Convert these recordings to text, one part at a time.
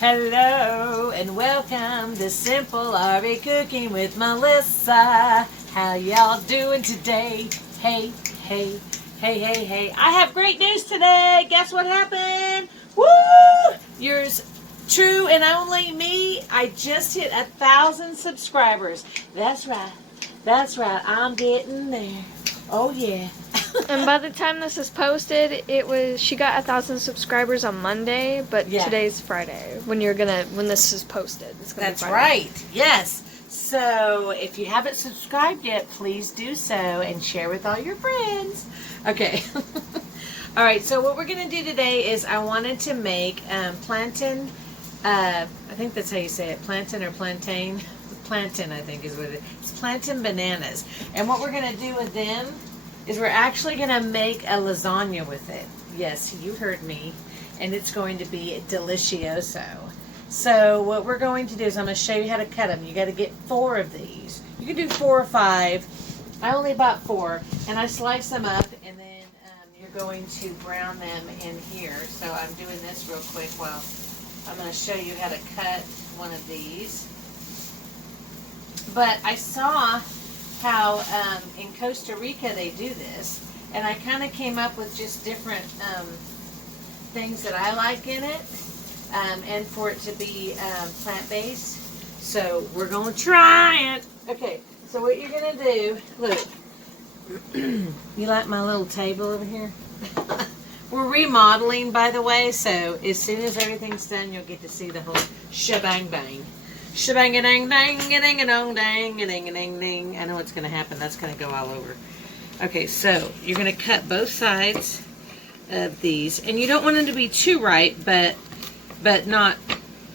Hello and welcome to Simple RV Cooking with Melissa. How y'all doing today? Hey, hey, hey, hey, hey. I have great news today. Guess what happened? Woo! Yours true and only me. I just hit 1,000 subscribers. That's right. That's right. I'm getting there. Oh yeah. And by the time this is posted, she got 1,000 subscribers on Monday, but today's Friday. When this is posted, it's gonna be Friday. Right. Yes. So if you haven't subscribed yet, please do so and share with all your friends. Okay. All right. So what we're gonna do today is I wanted to make plantain. I think that's how you say it. Plantain or plantain. Plantain, I think, is what it is. It's plantain bananas. And what we're gonna do with them is we're actually going to make a lasagna with it. Yes, you heard me. And it's going to be delicioso. So what we're going to do is I'm going to show you how to cut them. You got to get 4 of these. You can do 4 or 5. I only bought 4. And I slice them up, and then you're going to brown them in here. So I'm doing this real quick while I'm going to show you how to cut one of these. But I saw how in Costa Rica they do this, and I kind of came up with just different things that I like in it, and for it to be plant-based. So we're going to try it. Okay, so what you're going to do, look, you like my little table over here? We're remodeling, by the way, so as soon as everything's done, you'll get to see the whole shebang-bang. Shebang-a-dang-dang-a-ding-a-dong-dang-a-ding-a-ding-ding. I know what's going to happen. That's going to go all over. Okay, so you're going to cut both sides of these. And you don't want them to be too ripe, but not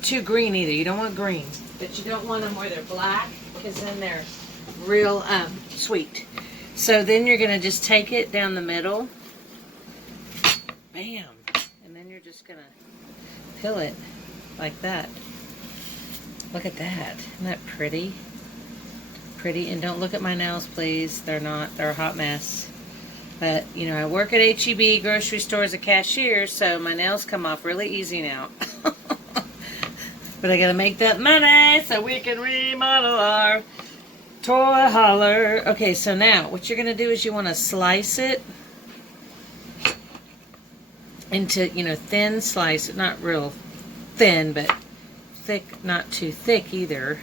too green either. You don't want green. But you don't want them where they're black, because then they're real sweet. So then you're going to just take it down the middle. Bam. And then you're just going to peel it like that. Look at that. Isn't that pretty? Pretty. And don't look at my nails, please. They're a hot mess. But, you know, I work at H-E-B grocery store as a cashier, so my nails come off really easy now. But I gotta make that money so we can remodel our toy holler. Okay, so now what you're gonna do is you want to slice it into, you know, thin slice. Not real thin, but thick, not too thick either.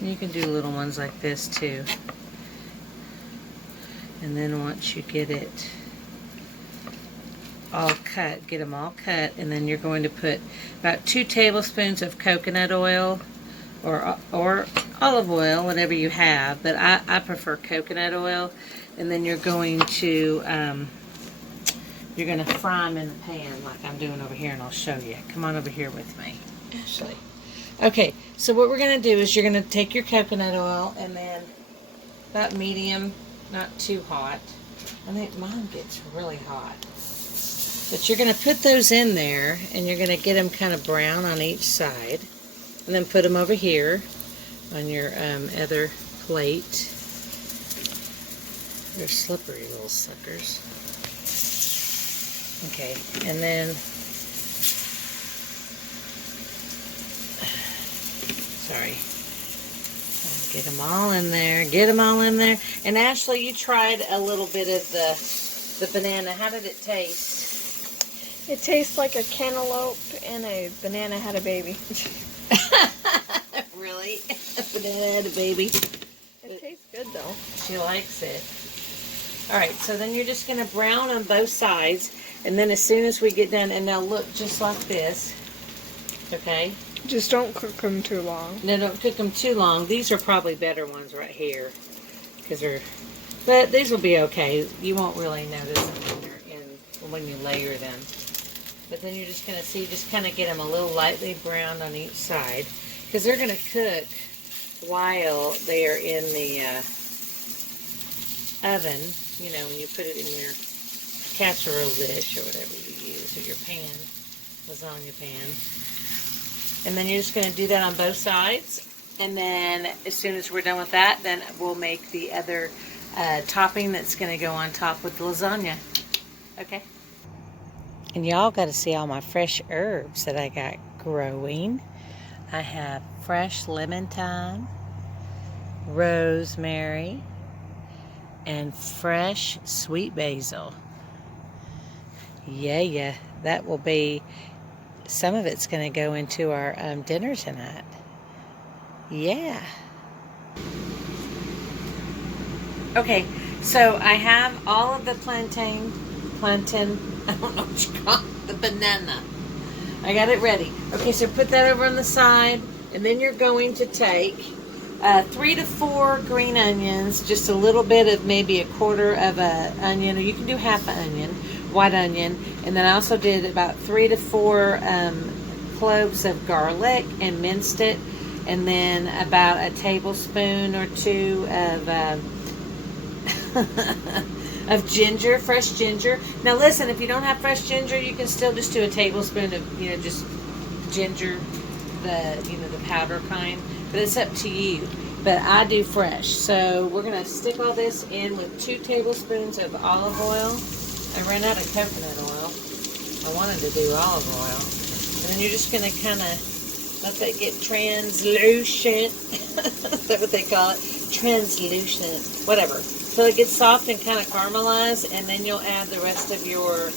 And you can do little ones like this too. And then once you get it all cut, get them all cut, and then you're going to put about 2 tablespoons of coconut oil or olive oil, whatever you have, but I prefer coconut oil. And then you're going to fry them in the pan like I'm doing over here, and I'll show you. Come on over here with me, Ashley. Okay, so what we're going to do is you're going to take your coconut oil, and then about medium, not too hot. I think mine gets really hot. But you're going to put those in there, and you're going to get them kind of brown on each side. And then put them over here on your other plate. They're slippery little suckers. Okay, and then sorry. Get them all in there. Get them all in there. And Ashley, you tried a little bit of the banana. How did it taste? It tastes like a cantaloupe and a banana had a baby. Really? A banana had a baby? It tastes good though. She likes it. Alright, so then you're just going to brown on both sides. And then as soon as we get done, and they'll look just like this. Okay? Just don't cook them too long. No, don't cook them too long. These are probably better ones right here. But these will be okay. You won't really notice them when you layer them. But then you're just going to see, just kind of get them a little lightly browned on each side. Because they're going to cook while they are in the oven. You know, when you put it in your casserole dish or whatever you use, or your pan, lasagna pan. And then you're just going to do that on both sides. And then as soon as we're done with that, then we'll make the other topping that's going to go on top with the lasagna. Okay? And y'all got to see all my fresh herbs that I got growing. I have fresh lemon thyme, rosemary, and fresh sweet basil. Yeah, that will be, some of it's going to go into our dinner tonight. Yeah. Okay, so I have all of the plantain, I don't know what you call it, the banana. I got it ready. Okay, so put that over on the side, and then you're going to take 3 to 4 green onions, just a little bit of maybe a quarter of an onion, or you can do half an onion, white onion, and then I also did about 3 to 4 cloves of garlic and minced it, and then about a tablespoon or 2 of of ginger, fresh ginger. Now listen, if you don't have fresh ginger, you can still just do a tablespoon of, just ginger, the powder kind, but it's up to you. But I do fresh. So we're going to stick all this in with 2 tablespoons of olive oil. I ran out of coconut oil. I wanted to do olive oil. And then you're just going to kind of let that get translucent. Is that what they call it? Translucent. Whatever. So it gets soft and kind of caramelized, and then you'll add the rest of your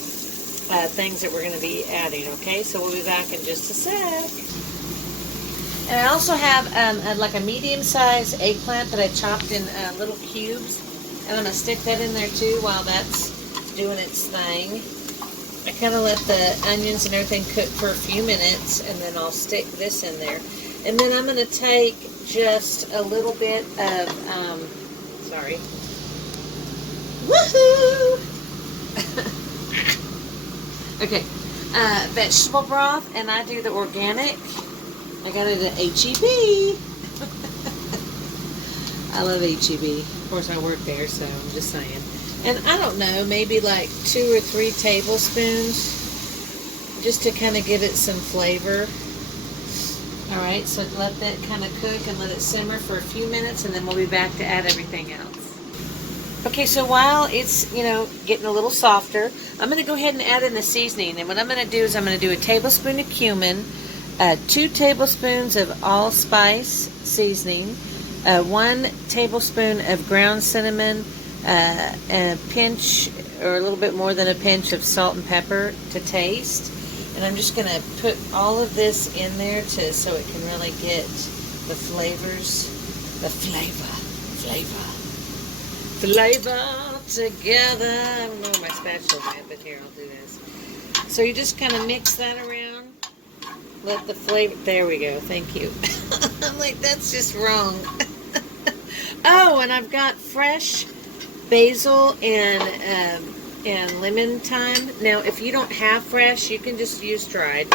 things that we're going to be adding, okay? So we'll be back in just a sec. And I also have like a medium-sized eggplant that I chopped in little cubes, and I'm going to stick that in there too while that's doing its thing. I kind of let the onions and everything cook for a few minutes, and then I'll stick this in there. And then I'm going to take just a little bit of, sorry. Woohoo! Okay, vegetable broth, and I do the organic. I got it at H-E-B. I love H-E-B. Of course, I work there, so I'm just saying. And I don't know, maybe like 2 or 3 tablespoons, just to kind of give it some flavor. All right, so let that kind of cook and let it simmer for a few minutes, and then we'll be back to add everything else. Okay, so while it's, getting a little softer, I'm going to go ahead and add in the seasoning. And what I'm going to do is I'm going to do a tablespoon of cumin, 2 tablespoons of allspice seasoning, 1 tablespoon of ground cinnamon, and a pinch or a little bit more than a pinch of salt and pepper to taste. And I'm just going to put all of this in there so it can really get the flavors, the flavor together. I don't know where my spatula's at, but here, I'll do this. So you just kind of mix that around. Let the flavor, there we go, thank you. I'm like, that's just wrong. Oh, and I've got fresh basil and lemon thyme. Now, if you don't have fresh, you can just use dried.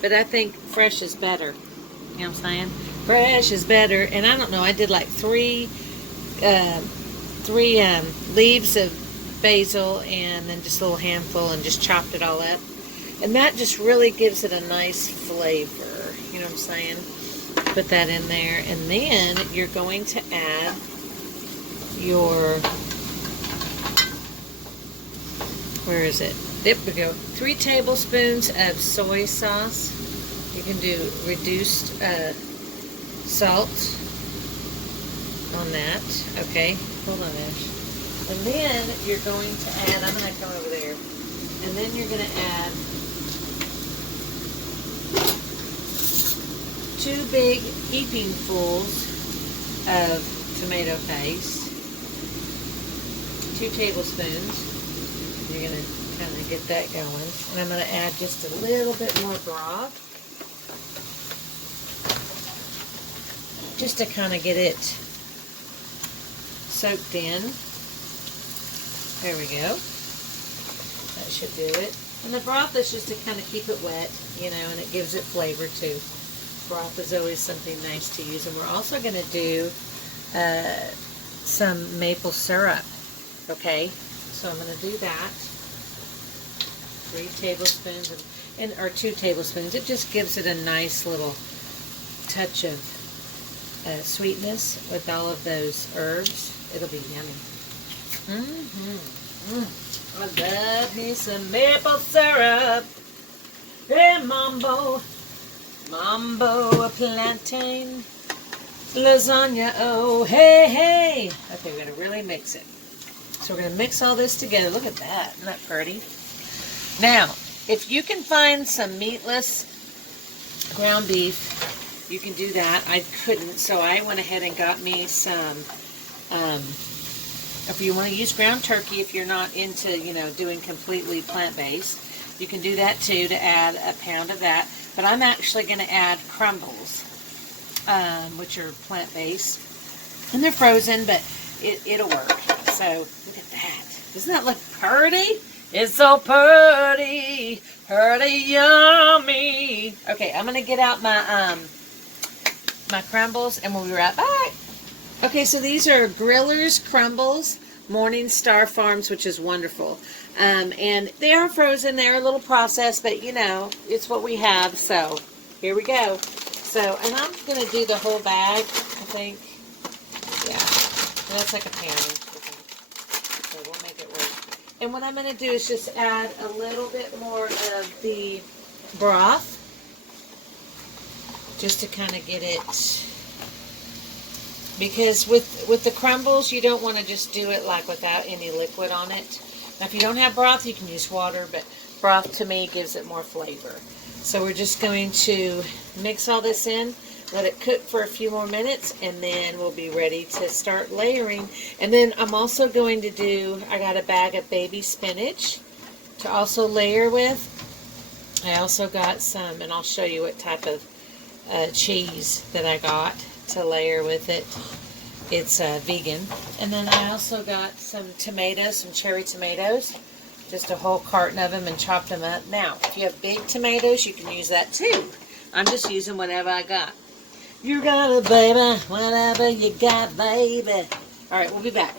But I think fresh is better. You know what I'm saying? Fresh is better. And I don't know, I did like 3 leaves of basil and then just a little handful and just chopped it all up. And that just really gives it a nice flavor. You know what I'm saying? Put that in there. And then you're going to add your, where is it? There we go. 3 tablespoons of soy sauce. You can do reduced salt on that. Okay, hold on, Ash. And then you're going to add, I'm going to come over there. And then you're going to add 2 big heapingfuls of tomato paste. 2 tablespoons. You're going to kind of get that going. And I'm going to add just a little bit more broth. Just to kind of get it soaked in. There we go. That should do it. And the broth is just to kind of keep it wet, and it gives it flavor too. Broth is always something nice to use. And we're also going to do some maple syrup. Okay, so I'm going to do that. 3 tablespoons or 2 tablespoons. It just gives it a nice little touch of sweetness with all of those herbs. It'll be yummy. I love me some maple syrup. Hey, Mambo. Mambo, a plantain, lasagna, oh, hey, hey. Okay, we're going to really mix it. So we're going to mix all this together. Look at that. Isn't that pretty? Now, if you can find some meatless ground beef, you can do that. I couldn't, so I went ahead and got me some, if you want to use ground turkey, if you're not into, doing completely plant-based, you can do that too, to add a pound of that. But I'm actually going to add crumbles, which are plant-based. And they're frozen, but it'll work. So, look at that. Doesn't that look pretty? It's so pretty. Pretty yummy. Okay, I'm going to get out my my crumbles, and we'll be right back. Okay, so these are Griller's Crumbles, Morningstar Farms, which is wonderful. And they are frozen. They're a little processed, but, it's what we have. So, here we go. So, and I'm going to do the whole bag, I think. Yeah, that's like a pound. So, we'll make it work. And what I'm going to do is just add a little bit more of the broth, just to kind of get it, because with the crumbles, you don't want to just do it like without any liquid on it. Now, if you don't have broth, you can use water, but broth to me gives it more flavor. So we're just going to mix all this in, let it cook for a few more minutes, and then we'll be ready to start layering. And then I'm also going to do, I got a bag of baby spinach to also layer with. I also got some, and I'll show you what type of cheese that I got to layer with it. It's vegan. And then I also got some tomatoes, some cherry tomatoes, just a whole carton of them, and chopped them up. Now, if you have big tomatoes, you can use that too. I'm just using whatever I got. You got it, baby. Whatever you got, baby. All right, we'll be back.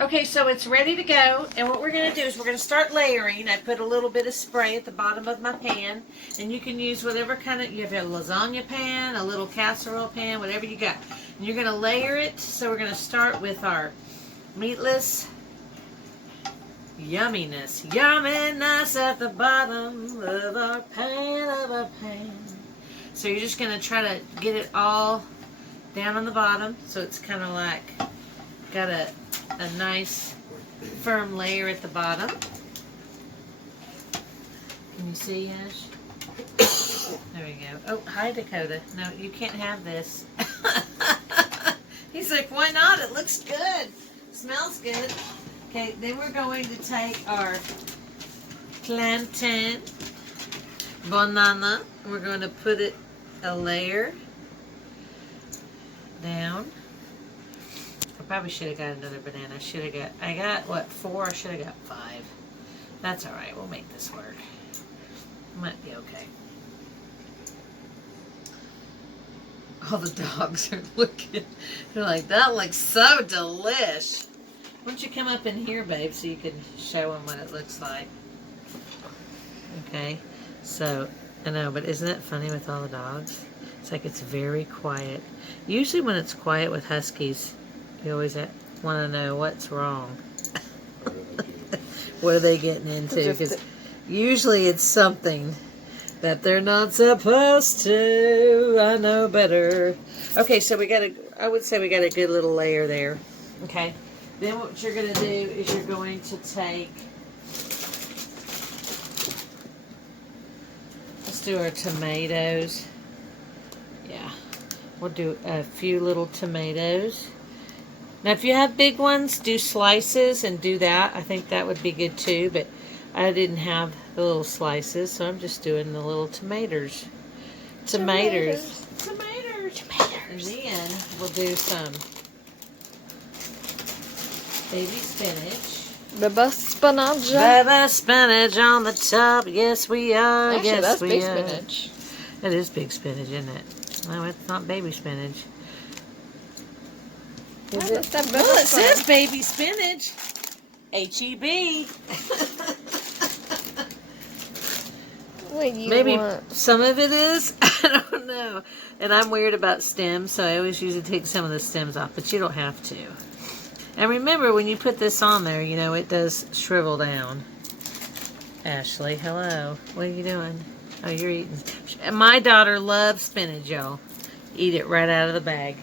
Okay, so it's ready to go, and what we're going to do is we're going to start layering. I put a little bit of spray at the bottom of my pan, and you can use whatever kind of, you have a lasagna pan, a little casserole pan, whatever you got. And you're going to layer it, so we're going to start with our meatless yumminess at the bottom of our pan, So you're just going to try to get it all down on the bottom, so it's kind of like got a nice firm layer at the bottom. Can you see, Ash? There we go. Oh, hi, Dakota. No, you can't have this. He's like, why not? It looks good. Smells good. Okay, then we're going to take our plantain banana. We're going to put it a layer down. I probably should have got another banana. I got, what, 4? I should have got 5. That's all right. We'll make this work. Might be okay. All the dogs are looking. They're like, that looks so delish. Why don't you come up in here, babe, so you can show them what it looks like. Okay. So, I know, but isn't it funny with all the dogs? It's like it's very quiet. Usually when it's quiet with huskies, you always want to know what's wrong. What are they getting into? Because usually it's something that they're not supposed to. I know better. Okay, so I would say we got a good little layer there. Okay. Then what you're going to do is you're going to take, let's do our tomatoes. Yeah. We'll do a few little tomatoes. Now, if you have big ones, do slices and do that. I think that would be good too, but I didn't have the little slices, so I'm just doing the little tomatoes. Tomatoes. And then we'll do some baby spinach. Baby spinach. Baby spinach on the top. Yes, we are. Actually, yes, that's we big are. spinach. It is big spinach, isn't it? No, it's not baby spinach. Is it? Well, it says baby spinach. H-E-B. What you Maybe want? some of it is. I don't know. And I'm weird about stems, so I always usually take some of the stems off, but you don't have to. And remember, when you put this on there, it does shrivel down. Ashley, hello. What are you doing? Oh, you're eating. My daughter loves spinach, y'all. Eat it right out of the bag.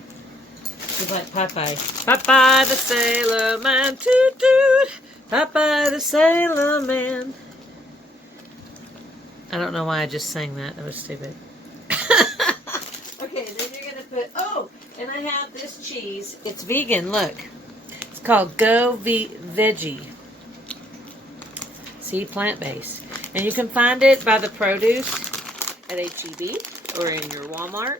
She's like Popeye. Popeye the Sailor Man, toot toot. Popeye the Sailor Man. I don't know why I just sang that. That was stupid. Okay, then you're going to put, oh, and I have this cheese. It's vegan, look. It's called Go Veggie. See, plant-based. And you can find it by the produce at H-E-B or in your Walmart.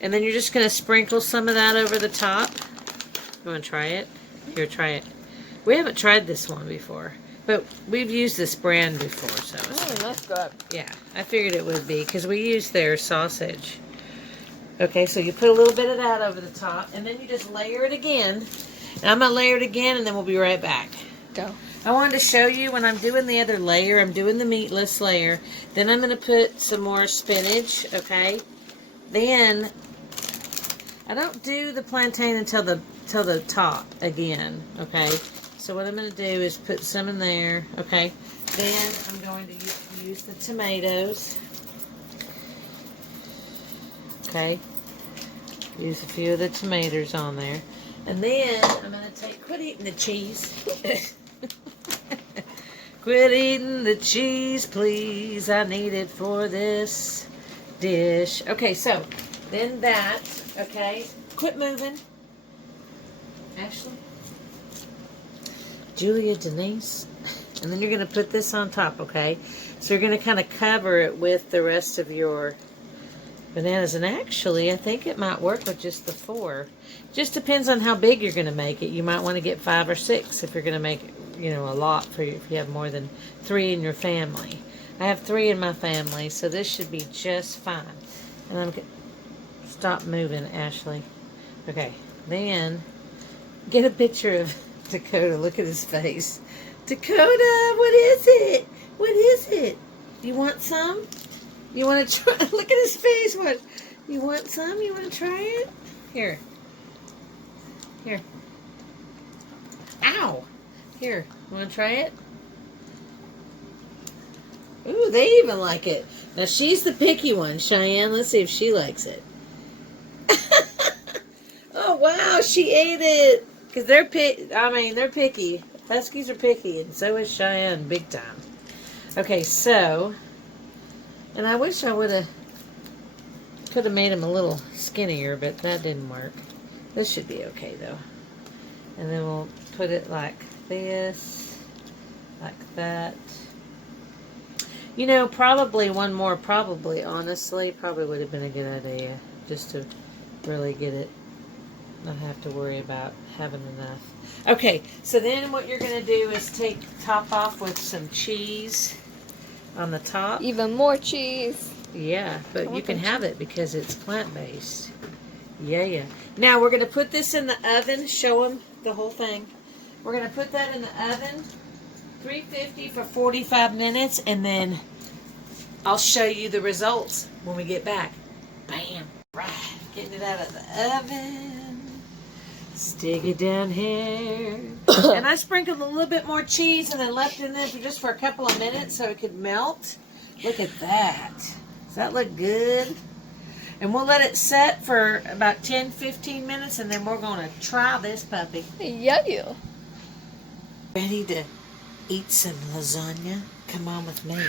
And then you're just going to sprinkle some of that over the top. You want to try it? Here, try it. We haven't tried this one before. But we've used this brand before, so that's good. yeah, I figured it would be because we used their sausage. Okay, so you put a little bit of that over the top, and then you just layer it again. And I'm going to layer it again, and then we'll be right back. Go. I wanted to show you when I'm doing the other layer, I'm doing the meatless layer. Then I'm going to put some more spinach, okay? Then, I don't do the plantain until the top again, okay? So what I'm going to do is put some in there, okay? Then I'm going to use the tomatoes. Okay? Use a few of the tomatoes on there. And then I'm going to quit eating the cheese. Quit eating the cheese, please. I need it for this dish. Okay, so then that, okay? Quit moving. Ashley. Julia, Denise. And then you're going to put this on top, okay? So you're going to kind of cover it with the rest of your bananas. And actually, I think it might work with just the 4. Just depends on how big you're going to make it. You might want to get 5 or 6 if you're going to make, you know, a lot for you, if you have more than 3 in your family. I have 3 in my family, so this should be just fine. And I'm going to stop moving, Ashley. Okay, then get a picture of Dakota. Look at his face. Dakota, what is it? What is it? You want some? You want to try? Look at his face. What? You want some? You want to try it? Here. Here. Ow. Here. You want to try it? Ooh, they even like it. Now, she's the picky one, Cheyenne. Let's see if she likes it. Oh, wow. She ate it. Because they're picky. Huskies are picky, and so is Cheyenne, big time. Okay, so, and I wish I could have made him a little skinnier, but that didn't work. This should be okay, though. And then we'll put it like this, like that. You know, probably one more, honestly, probably would have been a good idea, just to really get it, not have to worry about having enough. Okay, so then what you're going to do is top off with some cheese on the top. Even more cheese. Yeah, but you can have it because it's plant-based. Yeah. Now, we're going to put this in the oven. Show them the whole thing. We're going to put that in the oven, 350 for 45 minutes, and then I'll show you the results when we get back. Bam. Right. Getting it out of the oven. Stick it down here. And I sprinkled a little bit more cheese and then left it in there just for a couple of minutes so it could melt. Look at that. Does that look good? And we'll let it set for about 10-15 minutes and then we're going to try this puppy. Yeah. Ready to eat some lasagna? Come on with me.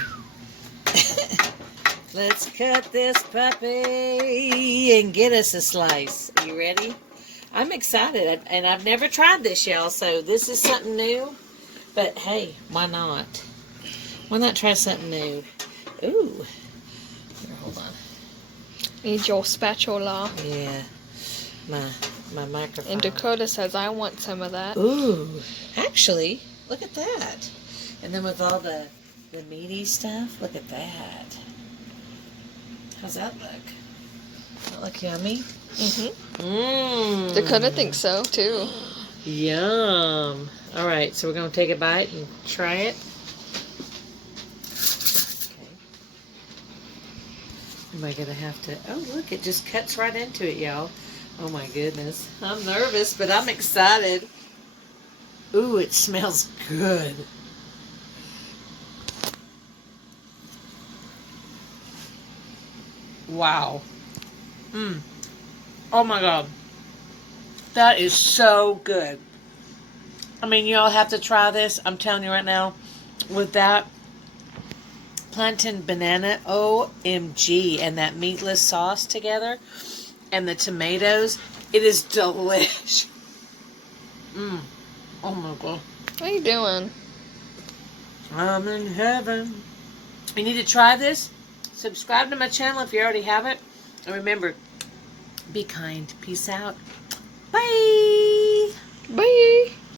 Let's cut this puppy and get us a slice. Are you ready? I'm excited, and I've never tried this, y'all, so this is something new. But, hey, why not? Why not try something new? Ooh. Here, hold on. Need your spatula. Yeah. My microphone. And Dakota says, I want some of that. Ooh. Actually, look at that. And then with all the meaty stuff, look at that. How's that look? Does that look yummy? Mm-hmm. Mmm. Dakota thinks so, too. Yum. All right, so we're going to take a bite and try it. Okay. Am I going to have to... Oh, look, it just cuts right into it, y'all. Oh, my goodness. I'm nervous, but I'm excited. Ooh, it smells good. Wow. Oh my God. That is so good. I mean, you all have to try this. I'm telling you right now, with that plantain banana, OMG, and that meatless sauce together, and the tomatoes, it is delish. Oh my God. What are you doing? I'm in heaven. You need to try this. Subscribe to my channel if you already have it. And remember, be kind. Peace out. Bye. Bye.